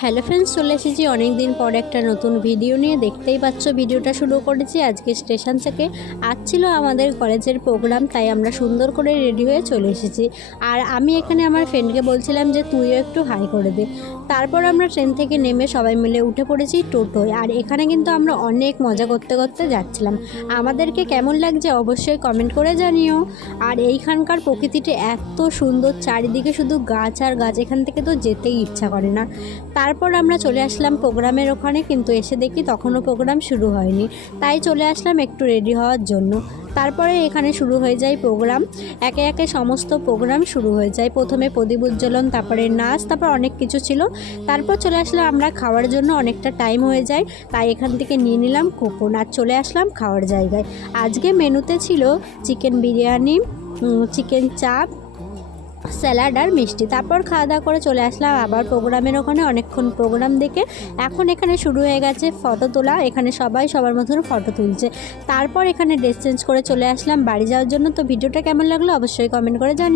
Hello friends, চলে এসেছি অনেক দিন পর একটা নতুন ভিডিও নিয়ে। দেখতেই পাচ্ছ ভিডিওটা শুরু করেছি আজকে স্টেশন থেকে। আজ ছিল আমাদের কলেজের প্রোগ্রাম, তাই আমরা সুন্দর করে রেডি হয়ে চলে এসেছি। আর আমি এখানে আমার ফ্রেন্ডকে বলছিলাম যে তুইও একটু হাই করে দে। তারপর আমরা ট্রেন থেকে নেমে সবাই মিলে উঠে পড়েছি টোটোয়। আর এখানে কিন্তু আমরা অনেক মজা করতে করতে যাচ্ছিলাম। আমাদেরকে কেমন লাগছে অবশ্যই কমেন্ট করে জানিও। আর এইখানকার প্রকৃতিটা এত সুন্দর, চারিদিকে শুধু গাছ আর গাছ, এখান থেকে তো যেতেই ইচ্ছা করে না। তারপর আমরা চলে আসলাম প্রোগ্রামের ওখানে, কিন্তু এসে দেখি তখনও প্রোগ্রাম শুরু হয়নি, তাই চলে আসলাম একটু রেডি হওয়ার জন্য। তারপরে এখানে শুরু হয়ে যায় প্রোগ্রাম, একে একে সমস্ত প্রোগ্রাম শুরু হয়ে যায়। প্রথমে প্রদীপ উজ্জ্বলন, তারপরে নাচ, তারপর অনেক কিছু ছিল। তারপর চলে আসলাম আমরা খাওয়ার জন্য, অনেকটা টাইম হয়ে যায়, তাই এখান থেকে নিয়ে নিলাম কুপন আর চলে আসলাম খাওয়ার জায়গায়। আজকে মেনুতে ছিল চিকেন বিরিয়ানি, চিকেন চাপ, স্যালাড আর মিষ্টি। তারপর খাওয়া দাওয়া করে চলে আসলাম আবার প্রোগ্রামের ওখানে। অনেকক্ষণ প্রোগ্রাম দেখে এখন এখানে শুরু হয়ে গেছে ফটো তোলা। এখানে সবাই সবার মতন ফটো তুলছে। তারপর এখানে ড্রেস চেঞ্জ করে চলে আসলাম বাড়ি যাওয়ার জন্য। তো ভিডিওটা কেমন লাগলো অবশ্যই কমেন্ট করে জানিও।